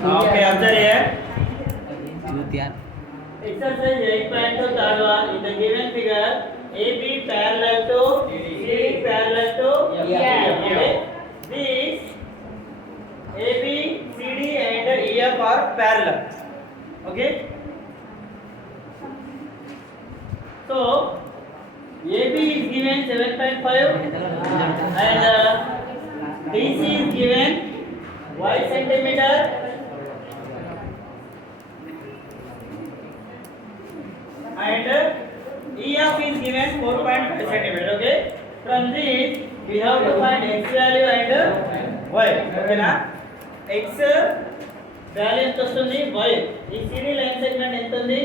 Okay, answer here. Jutiar. Exercise 8.2 third one. In the given figure, AB parallel to CD parallel to EF. Okay. These AB, CD and EF are parallel. Okay. So AB is given 7.5 and DC is given y centimeter and EF is given 4.5 centimeter. Okay. From this we have to find x value and y. Okay na? X value ఎంత వస్తుంది, y ఈ CD line segment ఎంత ఉంది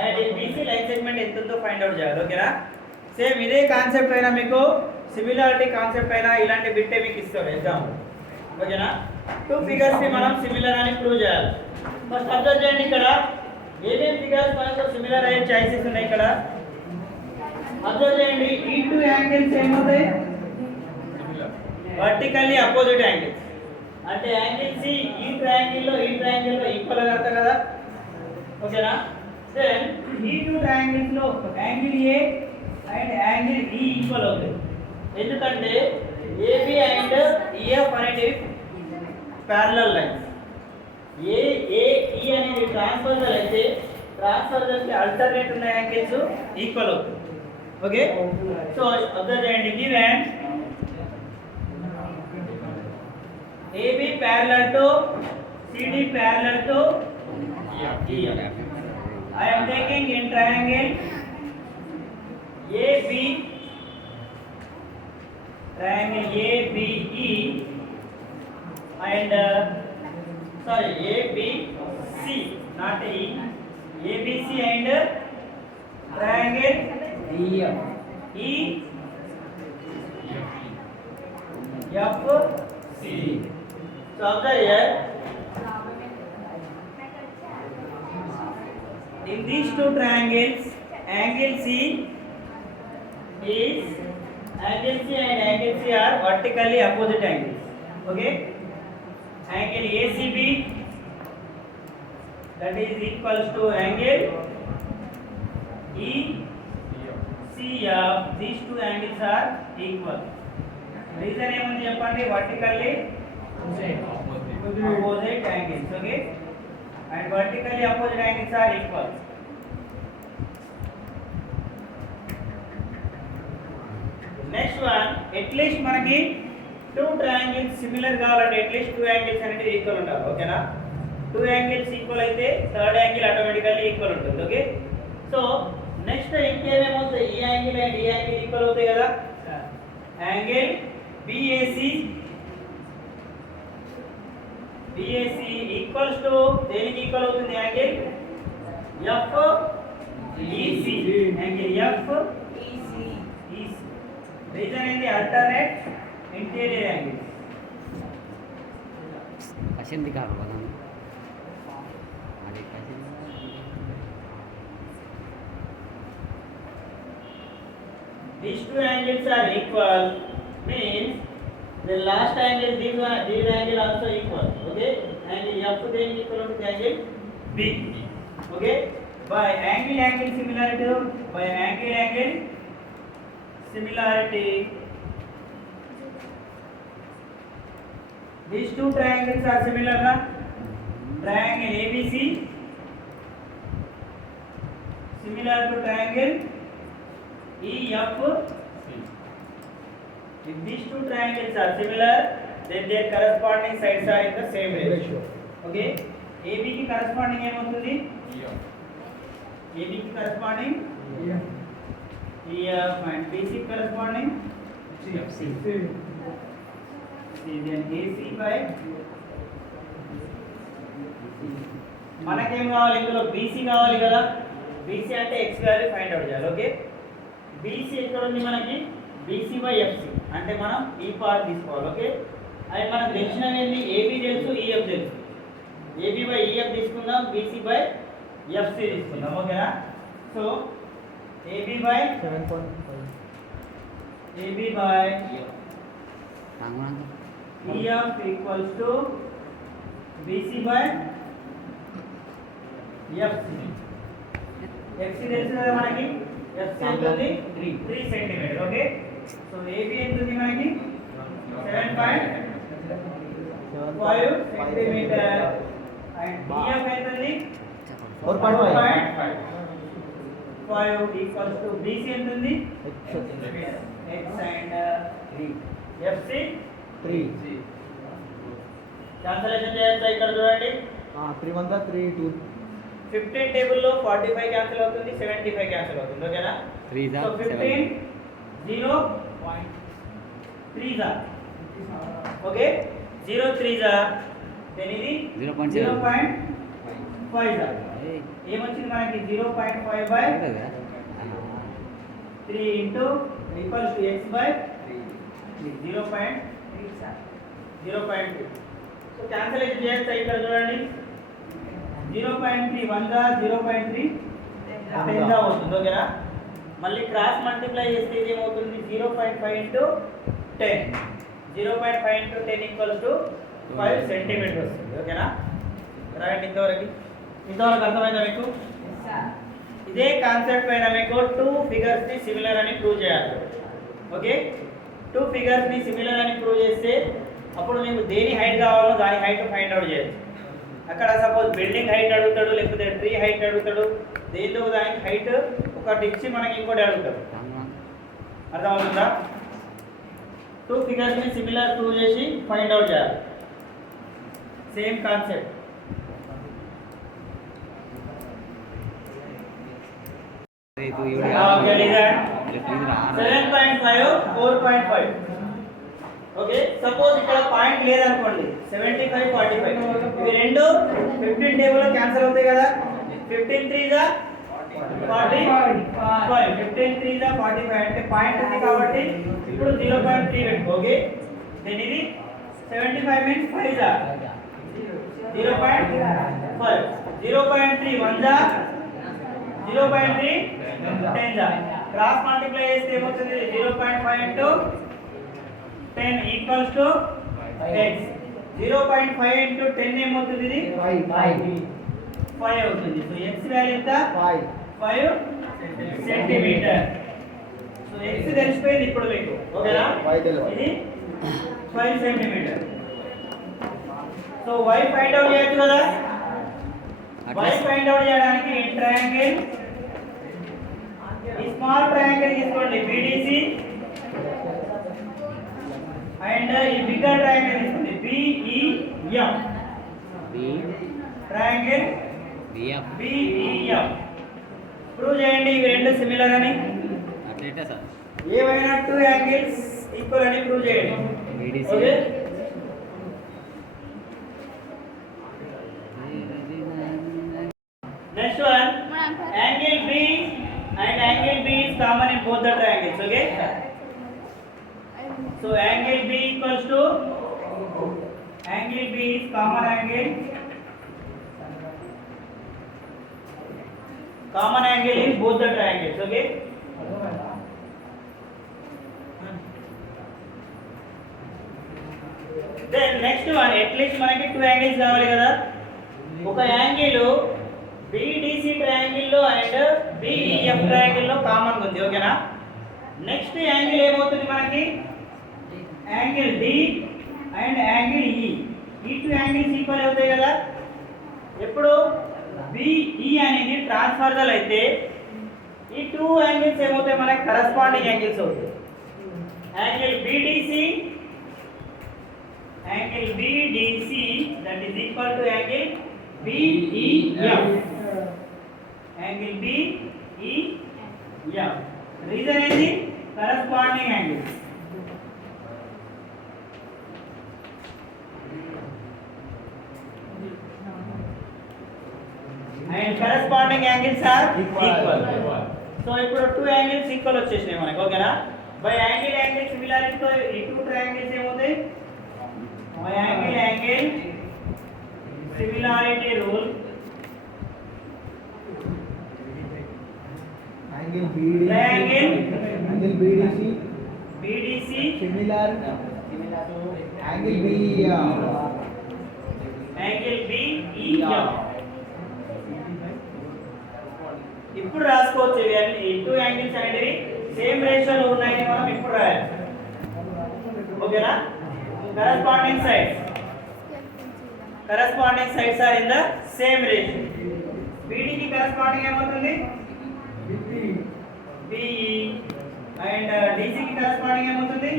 అండ్ ఈ BC line segment ఎంత ఉందో find out చేయాలి. ఓకేనా? సేమ్ ఇదే కాన్సెప్ట్ అయినా మీకు సిమిలారిటీ కాన్సెప్ట్ అయినా ఇలాంటి బిట్టే మీకు ఇస్తాడు ఎగ్జామ్. ఓకేనా? టూ ఫిగర్స్ ని మనం సిమిలర్ అని ప్రూవ్ చేయాలి. ఫస్ట్ అబ్జర్వ్ చేయండి, ఇక్కడ ఏమేం ఫిగర్స్ మనకు సిమిలర్ అయ్యే చాయిసెస్ ఉన్నాయి. ఇక్కడ అబ్జర్వ్ చేయండి, ఈ టూ యాంగిల్స్ ఏమవుతాయి, వర్టికల్లీ అపోజిట్ యాంగిల్స్. అంటే యాంగిల్ సి ఈ ట్రయాంగిల్ లో ఈక్వల్ గా అవుతాయి కదా. ఓకేనా? దెన్ ఈ two triangles low angle A and angle ఈ ఈక్వల్ అవుతాయి. ఎందుకంటే ఏబి అండ్ ఈఎఫ్ అనేటివి ప్యారలల్ లైన్స్. ఈ అనేది ట్రాన్స్ఫర్జల్ అయితే ట్రాన్స్ఫర్జల్ కి ఆల్టర్నేట్ ఉన్న యాంగిల్స్ ఈక్వల్ అవుతాయి. ఓకే, సో అబ్జర్వ్ చేయండి, given AB parallel to CD parallel to EF. I am taking in triangle AB, triangle ABE and sorry ABC, not E, ABC and triangle EF, EFC. So observe here, in these two triangles, angle C and angle C are vertically opposite angles. Okay, angle ACB, that is equals to angle ECF. These two angles are equal. Reason ఏముంది చెప్పండి, vertically opposite angles. Okay, and vertically opposite angles are equal. Next one, at least మనకి two triangles similar కావాలంటే at least two angles అనేది equal ఉండాలి. ఓకేనా? two angles equal అయితే third angle automatically equal ఉంటుంది. Okay, so next ఇంకేమేమవుతాయి, ఈ angle and ఈ యాంగిల్ ఈక్వల్ అవుతాయి కదా. యాంగిల్ BAC ఈక్వల్స్ టు దేనికి ఈక్వల్ అవుతుంది, angle FEC, angle FEC. Reason ఏంటి, alternate interior angles. Pasien di karo kan. Adik pasien. These two angles are equal, means the last angle, these angle also equal. Okay, and F then equal to the angle B. Okay, by angle similarity, these two triangles are similar na. Triangle ABC similar to triangle EFC. If these two triangles are similar, then their corresponding sides are in the same ratio. Okay, AB ki corresponding em avutundi, AB ki corresponding EF and BC corresponding CFC. Then AC by మనకేం కావాలి, ఇందులో BC కావాలి కదా. BC అంటే x value find out చేయాలి. Okay, BC ఎక్కడ ఉంది మనకి, BC by FC అంటే మనం ఈ పార్ట్ తీసుకోవాలి. ఓకే, అది మనకు తెలిసినవి ఏంటి, AB తెలుసు, EF తెలుసు. AB by EF తీసుకుందాం, BC by FC తీసుకుందాం. ఓకేనా? So AB by 7.5, AB by EF equals to BC by FC. FC తెలుసు కదా మనకి, FC ఉంటుంది 3 సెంటీమీటర్. ఓకే, సో AB ఎంత ఉంది మనకి 7.5 సెంటీమీటర్ అండ్ BF ఎంత ఉంది 4.5 ఈక్వల్స్ టు BC ఎంత ఉంది X అండ్ FC 3. క్యాన్సిలేషన్ చేయొచ్చా ఇక్కడ చూడండి. 3 1 3 2 15 టేబుల్ లో 45 క్యాన్సిల్ అవుతుంది, 75 క్యాన్సిల్ అవుతుంది. ఓకేనా, 3 సో 15 0.3 जा. ఓకే, 0 3 जा, దెన్ ఇది 0.5 जा. ఏమొచ్చింది మనకి 0.5 బై 3 into equals to x by 0.2. So cancellation చేస్తే ఇక్కడ చూడండి 0.3 1 जा 0.3 10 जा అవుతుంది. ఓకేనా, మళ్ళీ క్రాస్ మల్టిప్లై చేస్తే ఇది ఏమవుతుంది 0.5 into 10, 0.5 into 10 equals to 5 centimetre వస్తుంది. ఓకేనా, రాయండి. ఇంతవరకు అర్థమైందా మీకు? ఇదే కాన్సెప్ట్ పైన మీకు 2 ఫిగర్స్ ని సిమిలర్ అని ప్రూవ్ చేయాలి. ఓకే, 2 ఫిగర్స్ ని సిమిలర్ అని ప్రూవ్ చేస్తే అప్పుడు మీకు దేని హైట్ కావాలో దాని హైట్ ఫైండ్ అవుట్ చేయొచ్చు. అక్కడ సపోజ్ బిల్డింగ్ హైట్ అడుగుతాడు, లేకపోతే ట్రీ హైట్ అడుగుతాడు, దేంతో దానికి హైట్ ఒకటి ఇచ్చి మనకి ఇంకోటి అడుగుతాడు. అర్థమవుతుందా? 2 ఫిగర్స్ ని సిమిలర్ ప్రూవ్ చేసి ఫైండ్ అవుట్ చేయాలి. Same concept. Okay, listen 7.5 4.5. Okay, suppose ఇక్కడ పాయింట్ లేదనుకోండి 75 45, ఇవి రెండు 15 టేబుల్ లో క్యాన్సిల్ అవుతాయి కదా. 15 3 जा 45, 15 3 जा 45 అంటే పాయింట్ ఉంది కాబట్టి ఇప్పుడు 0.3 పెట్టుకోగే. దెన్ ఇది 75 మీన్స్ 5 जा 0.5, 0.3 1 जा 0.3 10 जा. క్రాస్ మల్టిప్లై చేస్తే ఏమవుతుంది 0.5 into 10 equals to x. 0.5 into 10 ఏమవుతుంది? ఇది 5 అవుతుంది. సో x వాల్యూ ఎంత? 5 సెంటీమీటర్. సో x తెలిసిపోయింది ఇప్పుడు మీకు. ఓకేనా, ఇది 5 centimetre. So y find out చేయొచ్చు కదా. y ఫైండ్ అవుట్ చేయడానికి ట్రయాంగిల్, ఈ స్మాల్ ట్రయాంగిల్ తీసుకోండి BDC అండ్ ఈ బిగ్గర్ ట్రయాంగిల్ తీసుకోండి BEF. ట్రయాంగిల్ BEF ప్రూవ్ చేయండి ఇవి రెండు సిమిలర్ అని. అట్లయితే సార్ ఏవైనా 2 యాంగిల్స్ ఈక్వల్ అని ప్రూవ్ చేయండి. Okay, next one, angle B and angle B is common in both the triangles. Okay, so angle B equals to, angle B is common angle in both the triangles. Okay, then next one, at least మనకి 2 angles కావాలి కదా. ఒక angle BDC triangle లో and BEF triangle లో కామన్ ఉంది. ఓకేనా, next angle ఏమవుతుంది మనకి angle D and angle E. ఈ 2 యాంగిల్స్ ఈక్వల్ అవుతాయి కదా. ఎప్పుడు BE అనేది ట్రాన్స్ఫర్జల్ అయితే ఈ 2 యాంగిల్స్ ఏమవుతాయి మనకి కరెస్పాండింగ్ యాంగిల్స్ అవుతాయి. Angle BDC that is equal to angle BEF. Angle BEF. Reason is the corresponding angle. And corresponding angles are equal. So ఇప్పుడు 2 angles equal వచ్చేసాయి మనకి. ఓకేనా, by angle similarity తో ఈ 2 triangles ఏమవుతాయి? by angle similarity rule, angle BDC, triangle BDC similar to angle BEF. Angle ఇప్పుడు రాసుకోవచ్చు ఇవన్నీ ఈ టూ యాంగిల్స్ అనేవి సేమ్ రేషియోలో ఉన్నాయని మనం ఇప్పుడు రాయాలి. ఓకేనా? Corresponding sides are in the same ratio. BD కి కరెస్పాండింగ్ ఏమవుతుంది? BE అండ్ DC కి కరెస్పాండింగ్ ఏమవుతుంది?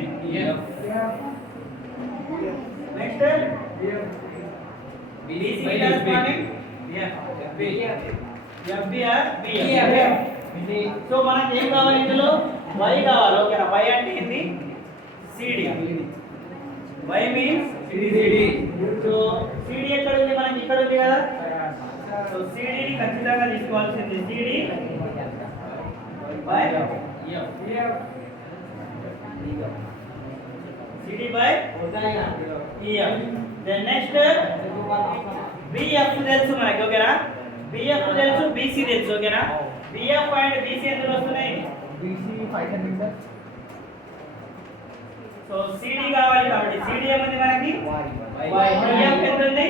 నెక్స్ట్ BC కి corresponding FB or BF. So మనకి ఏం కావాలి ఇందులో? Y కావాలి. ఓకేనా? Y అంటే ఏంది? CD. Y means CD. So CD ఎక్కడ ఉంది? మనకి ఇక్కడ ఉంది కదా. సో CD ని ఖచ్చితంగా తీసుకోవాల్సింది CD by F. CD by EF. Then next BF తెలుసు మనకి. ఓకేనా? BF తెలుసు, BC తెలుసు. ఓకేనా? BF అండ్ BC ఎందులో వస్తున్నాయి? BC 5 centimeter. సో CD కావాలి కాబట్టి CD ఏముంది మనకి? Y. BF ఎంత ఉంది?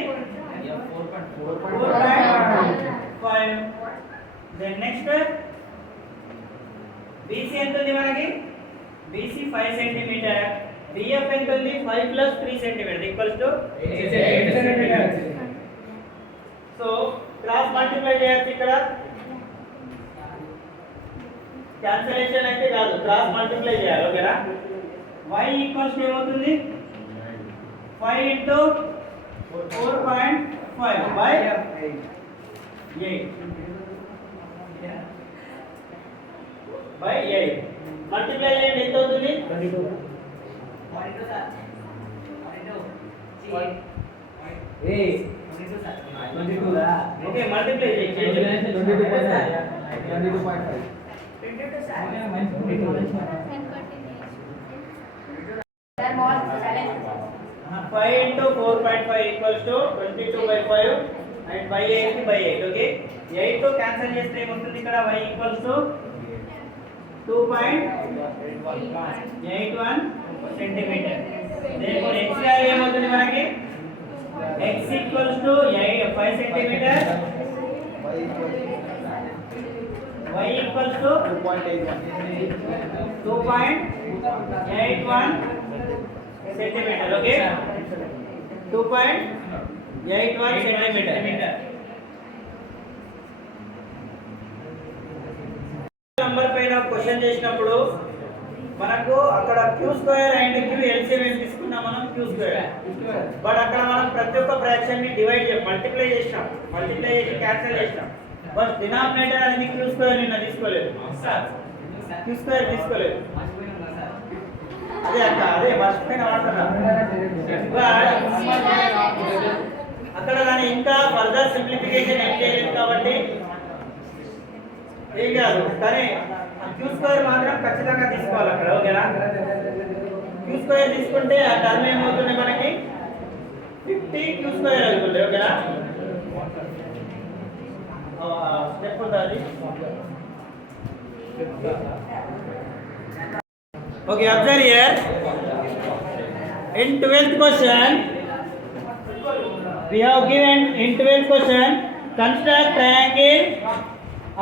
4.5. Then next BC ఎంత ఉంది మనకి? BC 5 cm. BF ఎంత ఉంది? 5 plus 3 cm equals to 8 cm. So cross multiply చేయొచ్చు ఇక్కడ. క్యాన్సిలేషన్ అయితే కాదు, క్రాస్ మల్టిప్లై చేయాలి. ఓకేనా? y ఈక్వల్స్ టు ఏమవుతుంది? 5 into 4.5 by 8 by 8 మల్టిప్లై చేయండి. ఎంత అవుతుంది? 22. Hey, 22 రా. ఓకే, మల్టిప్లై చేయండి. 22.5. 5 into 4.5 equals to 22 by 5 and by 8 by 8. ఓకే, 8 తో క్యాన్సిల్ చేస్తే ఏమవుతుంది? ఇక్కడ y equals to 2.81 centimeter. therefore x value ఏమవుతుంది మనకి? x equals to 5 centimeter, y equals to 2.81 centimeter. Okay, 2.81 centimeter. Number పైన క్వశ్చన్ చేసినప్పుడు మనకు అక్కడ q square and q LCM ఏం తీసుకున్నాం మనం? q square. బట్ అక్కడ మనం ప్రతి ఒక్క ఫ్రాక్షన్ ని డివైడ్ చేసి మల్టిప్లై చేసాం, మల్టిప్లై చేసి క్యాన్సిల్ చేసాం. బట్ డినామినేటర్ అనేది q స్క్వేర్ నిన్న తీసుకోలేదు, q స్క్వేర్ తీసుకోలేదు. అదే అక్క, అదే మర్చిపోయిన వాడుతున్నా. అక్కడ దాని ఇంకా ఫర్దర్ సింప్లిఫికేషన్ ఏం చేయలేదు కాబట్టి ఏం కాదు, కానీ q స్క్వేర్ మాత్రం ఖచ్చితంగా తీసుకోవాలి అక్కడ. ఓకేనా? q స్క్వేర్ తీసుకుంటే ఆ టర్మ్ ఏమవుతుంది మనకి? 50 q స్క్వేర్ అవుతుంది. ఓకేనా? స్టెప్ ఉందా అది? Okay, observe here. In 12th question, we have given in 12th question, construct triangle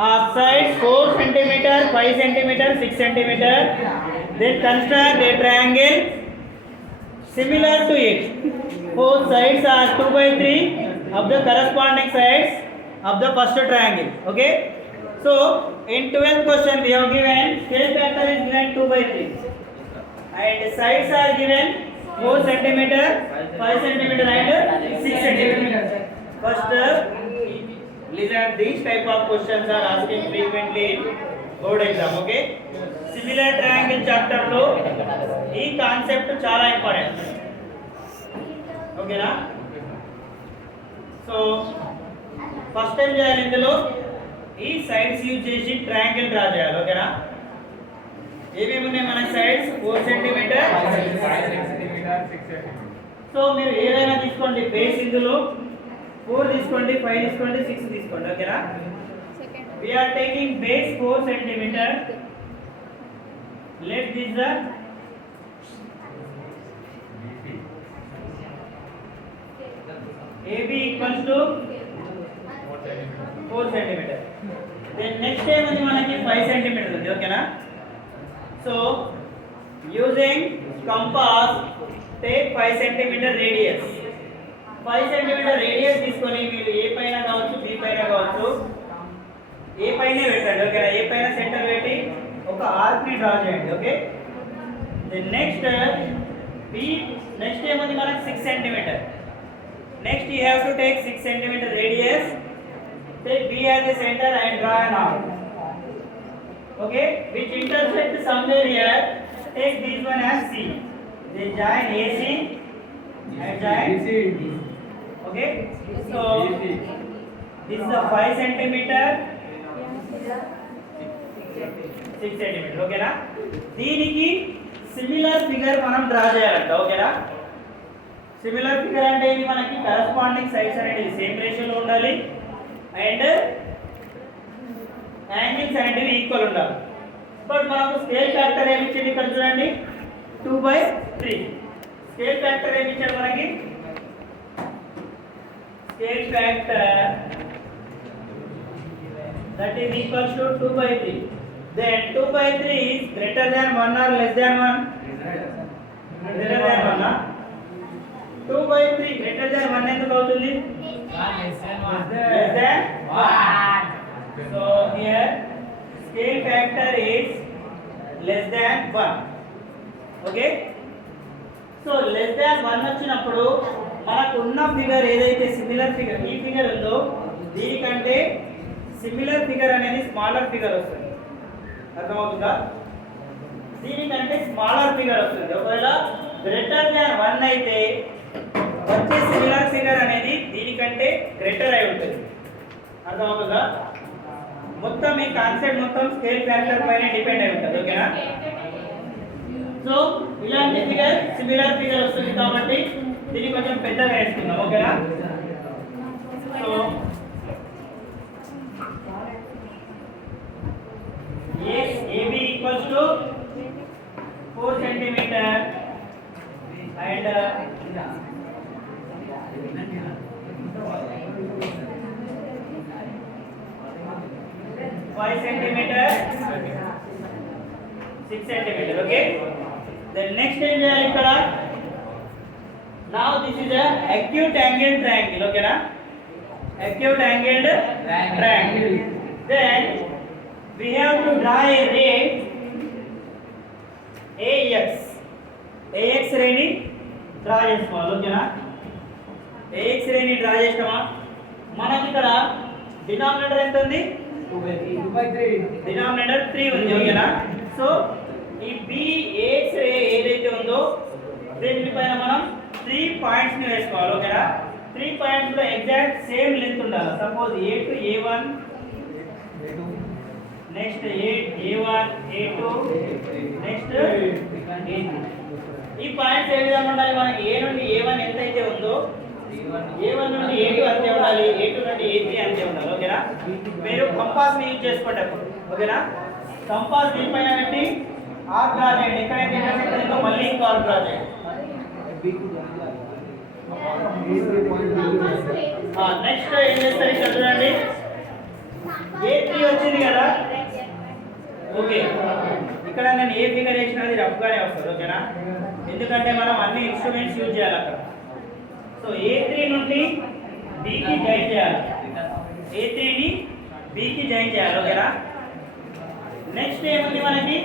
of sides 4 cm, 5 cm, 6 cm. Then construct a triangle similar to it. Both sides are 2/3 of the corresponding sides of the first triangle. Okay. So in 12th question we have given scale factor is given 2/3 and sides are given 4 cm, 5 cm and 6 cm. First, listen, these type of questions are asking frequently in board exam. Okay, similar triangle chapter lo ee concept chala important. Okay na? So first time చేయాలి ఇందులో ఈ sides use చేసి triangle draw చేయాలి. ఓకేనా? ఏమేమి ఉన్నాయి మన సైడ్స్? 4 cm, 5 cm. So మీరు ఏదైనా తీసుకోండి, బేస్ ఇందులో 4 తీసుకోండి, 5 తీసుకోండి, 6 తీసుకోండి. ఓకేనా? we are taking base 4 cm. let this the AB equals to 4 centimetre. Then next ఏముంది మనకి 5 సెంటీమీటర్ ఉంది. ఓకేనా? So using compass take 5 centimetre radius. 5 centimetre radius తీసుకొని మీరు ఏ పైన కావచ్చు, బి పైన కావచ్చు, ఏ పైనే పెట్టండి. ఓకేనా? ఏ పైన సెంటర్ పెట్టి ఒక ఆర్క్ ని డ్రా చేయండి. Okay. Then next B next ఏముంది మనకి 6 centimetre. Next you have to take 6 centimetre radius. Take B as the center and draw an arc. Okay, which intersect somewhere here. Take this one as C. Then join AC and join DC. Okay, so this is a 5 centimeter, 6 centimeter. Okay na? దీనికి similar figure మనం డ్రా చేయాలంట. ఓకేనా? Similar figure అంటే ఇది మనకి corresponding sides అనేది సేమ్ రేషియోలో ఉండాలి అండ్ యాంగిల్స్ అనేవి ఈక్వల్ ఉండాలి. బట్ మనకు స్కేల్ ఫ్యాక్టర్ ఏమి ఇచ్చింది ఇక్కడ చూడండి 2/3. స్కేల్ ఫ్యాక్టర్ ఏమి ఇచ్చాడు మనకి? Scale factor that is equals to 2/3. Then 2/3 is greater than 1 or less than 1? Greater than 1. 2/3 greater than 1 ఎందుకు అవుతుంది? Less than 1. So here scale factor is less than 1. Okay. So less than 1 వచ్చినప్పుడు మనకు ఉన్న ఫిగర్ ఏదైతే similar figure ఈ ఫిగర్ ఉందో దీనికంటే similar figure అనేది స్మాలర్ ఫిగర్ వస్తుంది. అర్థమవుతుందా? దీనికంటే స్మాలర్ ఫిగర్ వస్తుంది. ఒకవేళ గ్రేటర్ దాన్ 1 అయితే వచ్చే సిమిలర్ ఫిగర్ అనేది దీనికంటే గ్రేటర్ అయి ఉంటుంది. అర్థమవుతుందా? మొత్తం ఈ కాన్సెప్ట్ మొత్తం స్కేల్ ఫ్యాక్టర్ పైన డిపెండ్ అయి ఉంటుంది. ఓకేనా? సో ఇలాంటి ఫిగర్ సిమిలర్ ఫిగర్ వస్తుంది కాబట్టి దీన్ని కొంచెం పెద్దగా వేసుకుందాం. ఓకేనా? So AB equals to 4 centimeter and 5 centimeter, 6 centimeter. Okay. The next thing we are ikkada. Now this is a acute angled triangle. Okay na? Acute angled triangle. Then we have to draw a ray AX. AX ray ni draw చేసుకోవాలి. ఓకేనా? AX ray ni draw చేస్తామా? మనకి ఇక్కడ డినామినేటర్ ఎంత ఉంది? 2/3. డినామినేటర్ 3 ఉంది. ఓకేనా? సో ఈ BAX రే ఏదైతే ఉందో దీనిపైన మనం 3 పాయింట్స్ ని వేసుకోవాలి. ఓకేనా? 3 పాయింట్స్ లో ఎగ్జాక్ట్ సేమ్ లెంత్ ఉండాలి. Suppose A to A1, next A1, A2, next A3. ఈ పాయింట్స్ ఏ విధంగా ఉండాలి? మనకి A నుండి A1 ఎంత అయితే ఉందో A1 నుండి A2 అంతే ఉండాలి, A2 నుండి A3 అంతే ఉండాలి. ఓకేనా? మీరు కంపాస్ ని యూజ్ చేసుకోండి అప్పుడు. ఓకేనా? కంపాస్ దీనిపైన పెట్టి ఆర్క్ డ్రా చేయండి. ఎక్కడైతే ఇంటర్సెక్ట్ ఉందో మళ్ళీ ఇంకో ఆర్క్ డ్రా చేయండి. నెక్స్ట్ ఏం చేస్తారు ఇక్కడ చూడండి. A3 వచ్చింది కదా. ఓకే, ఇక్కడ నేను ఏ ఫిగర్ వేసినది రఫ్గానే వస్తుంది. ఓకేనా? ఎందుకంటే మనం అన్ని ఇన్స్ట్రుమెంట్స్ యూజ్ చేయాలి అక్కడ. సో A3 నుండి Bకి జాయిన్ చేయాలి. A3ని Bకి జాయిన్ చేయాలి. ఓకేనా? నెక్స్ట్ ఏముంది మనకి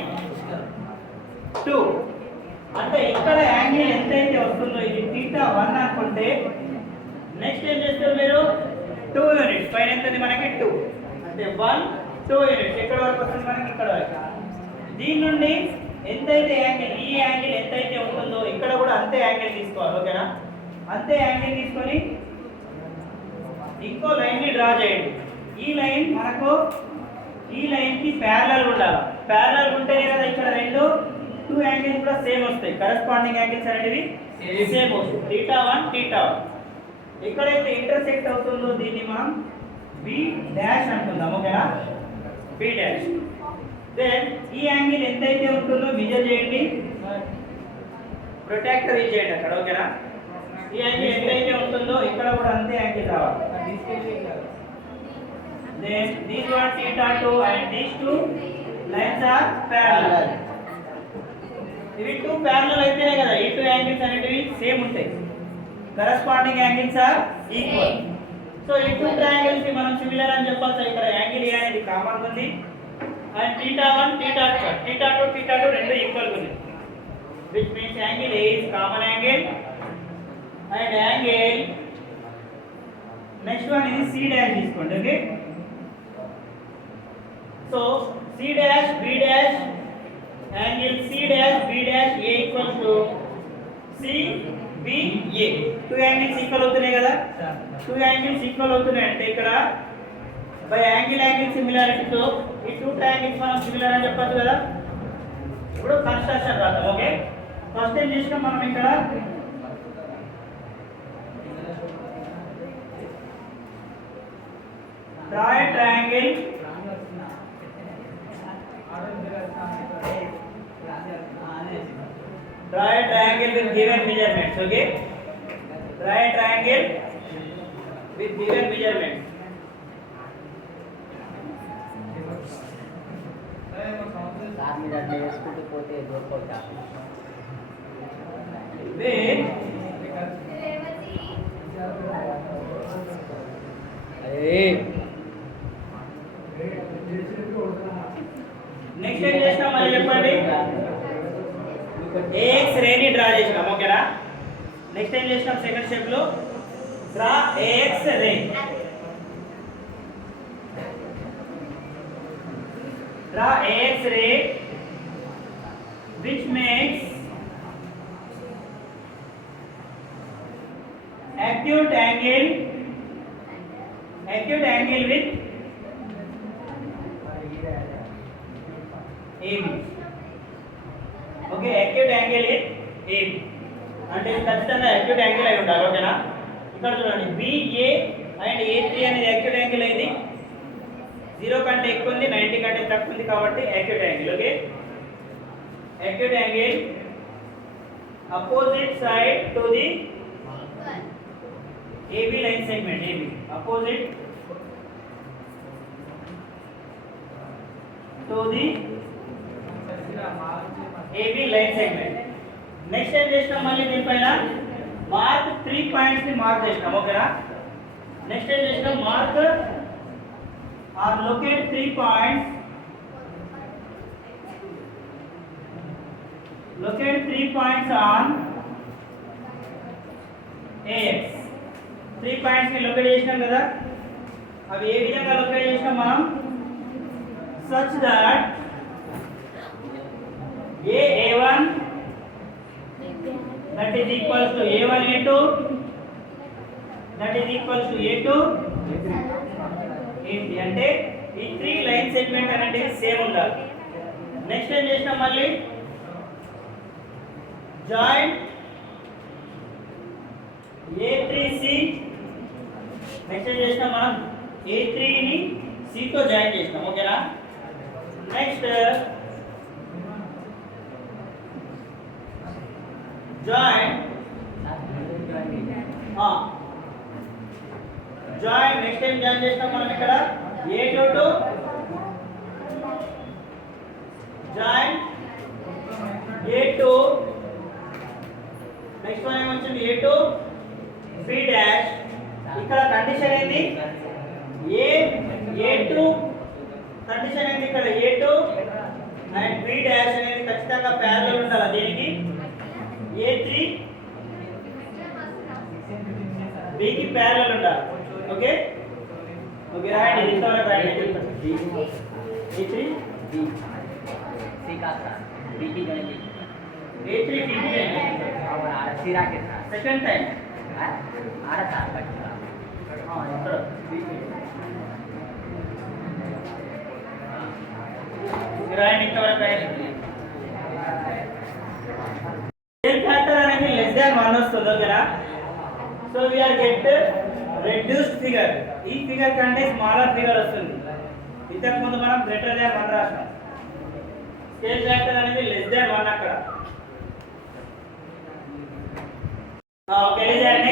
2. అంటే ఇక్కడ యాంగిల్ ఎంతైతే వస్తుందో ఇది θ1 అనుకుంటే నెక్స్ట్ ఏం చేస్తారు మీరు 2 యూనిట్స్ పైన ఎంతది మనకి 2 అంటే 1 2 యూనిట్స్ ఎక్కడ వరకు వస్తుంది మనకి ఇక్కడ వరకు. దీని నుండి ఎంతైతే యాంగిల్ ఈ యాంగిల్ ఎంతైతే ఉంటుందో ఇక్కడ కూడా అంతే యాంగిల్ తీసుకోవాలి. ఓకేనా? అంతే యాంగిల్ తీసుకొని ఇంకో లైన్ ని డ్రా చేయండి. ఈ లైన్ మనకు ఈ లైన్ కి ప్యారలల్ ఉండాలి. ప్యారలల్ ఉంటేనే కదా ఇక్కడ 2 యాంగిల్స్ కూడా సేమ్ వస్తాయి. కరెస్పాండింగ్ యాంగిల్స్ అనేవి సేమ్ వస్తాయి. θ1 θ1. ఎక్కడైతే ఇంటర్సెక్ట్ అవుతుందో దీన్ని మనం B డాష్ అంటున్నాం. ఓకేనా? B dash. దెన్ ఈ యాంగిల్ ఎంతైతే ఉంటుందో మెజర్ చేయండి. ప్రొట్రాక్టర్ యూజ్ చేయండి అక్కడ. ఓకేనా? ఈ యాంగిల్ ఎంతైతే ఉంటుందో ఇక్కడ కూడా అంతే యాంగిల్ రావాలి. theta 2 and these two lines are parallel. ఇవి టూ ప్యారలల్ అయితేనే కదా ఈ టూ యాంగిల్స్ అనేటివి సేమ్ ఉంటాయి. Corresponding angles are equal. So ఈ టూ ట్రయాంగిల్స్ కి మనం సిమిలర్ అని చెప్పొచ్చు. ఇక్కడ యాంగిల్ ఏ అనేది కామన్ ఉంది అండ్ theta 1 theta 2 రెండు ఈక్వల్ ఉంది, which means angle A is common angle and angle next one is C dash తీసుకోండి. Okay, so C dash B dash angle C dash B dash A equals to C B A. Two angles equal అవుతున్నాయి కదా. Two angles equal అవుతున్నాయి అంటే ఇక్కడ by angle సిమిలారిటీతో ఈ two triangles మనం సిమిలర్ అని చెప్పొచ్చు కదా. ఇప్పుడు కన్స్ట్రక్షన్ రాద్దాం. ఓకే, ఫస్ట్ ఏం చేసినాం మనం ఇక్కడ draw a triangle with given measurements. Okay, draw a triangle with given measurements. Sir మీరు అట్లా వేసుకుంటూ పోతే దొరకవుతా With నెక్స్ట్ ఏం చేస్తాం మళ్ళీ చెప్పండి. AX రేని డ్రా చేసినాం. ఓకేనా, నెక్స్ట్ ఏం చేసినాం సెకండ్ స్టెప్ లో draw AX ray. Draw AX ray which makes acute angle with AB. Okay, acute angle with AB అంటే ఇది ఖచ్చితంగా acute angle అయి ఉండాలి. ఓకేనా, ఇక్కడ చూడండి BA అండ్ A3 అనేది acute angle అయింది. 0 కంటే ఎక్కువ ఉంది, 90 కంటే తక్కువ ఉంది కాబట్టి acute angle. Okay, acute angle opposite side to the AB line segment. AB opposite to the AB line segment. Next ఏం చేసినాం మళ్ళీ దీనిపైన మార్క్ 3 పాయింట్స్ ని మార్క్ చేసినాం. ఓకేనా, నెక్స్ట్ ఏం చేసినాం mark or locate 3 points. locate 3 points on AX. 3 పాయింట్స్ ని లొకేట్ చేసినాం కదా. అవి ఏ విధంగా లొకేట్ చేసినాం మనం such that A1 that is equals to A1 A2 that is equals to A2 ఏంటి అంటే ఈ 3 లైన్ సెగ్మెంట్ అనేది సేమ్ ఉండాలి. నెక్స్ట్ ఏం చేసినాం మళ్ళీ జాయిన్ A3C. నెక్స్ట్ ఏం చేసినాం మనం A3 ని C తో జాయిన్ చేసినాం. ఓకేనా, next join next time join చేస్తాం మనం ఇక్కడ A2 to join A2. Next one ఏమొచ్చింది A2 B డాష్. ఇక్కడ కండిషన్ ఏంది A2 కండిషన్ ఏంది ఇక్కడ A2 అండ్ B డాష్ అనేది ఖచ్చితంగా ప్యారలల్ ఉండాలి దీనికి. A3 B కి ప్యారలల్ ఉండాలి. ఓకే, ఓకే రాయండి ఇంతవరకు రాయండి. A3 B C का B की गई A3 B కి और आर सिरा के साथ సెకండ్ టైం आर साथ बट हां ఇక్కడ రాయండి ఇంతవరకు రాయండి. స్కేల్ ఫ్యాక్టర్ అనేది లెస్ దాన్ 1 వస్తుంది. ఓకేనా, so we are get reduced figure. ఈ ఫిగర్ కంటే స్మాలర్ ఫిగర్ వస్తుంది. ఇంతకు ముందు మనం గ్రేటర్ దాన్ 1 రాసాం. స్కేల్ ఫ్యాక్టర్ అనేది లెస్ దాన్ 1 అక్కడ. Okay, next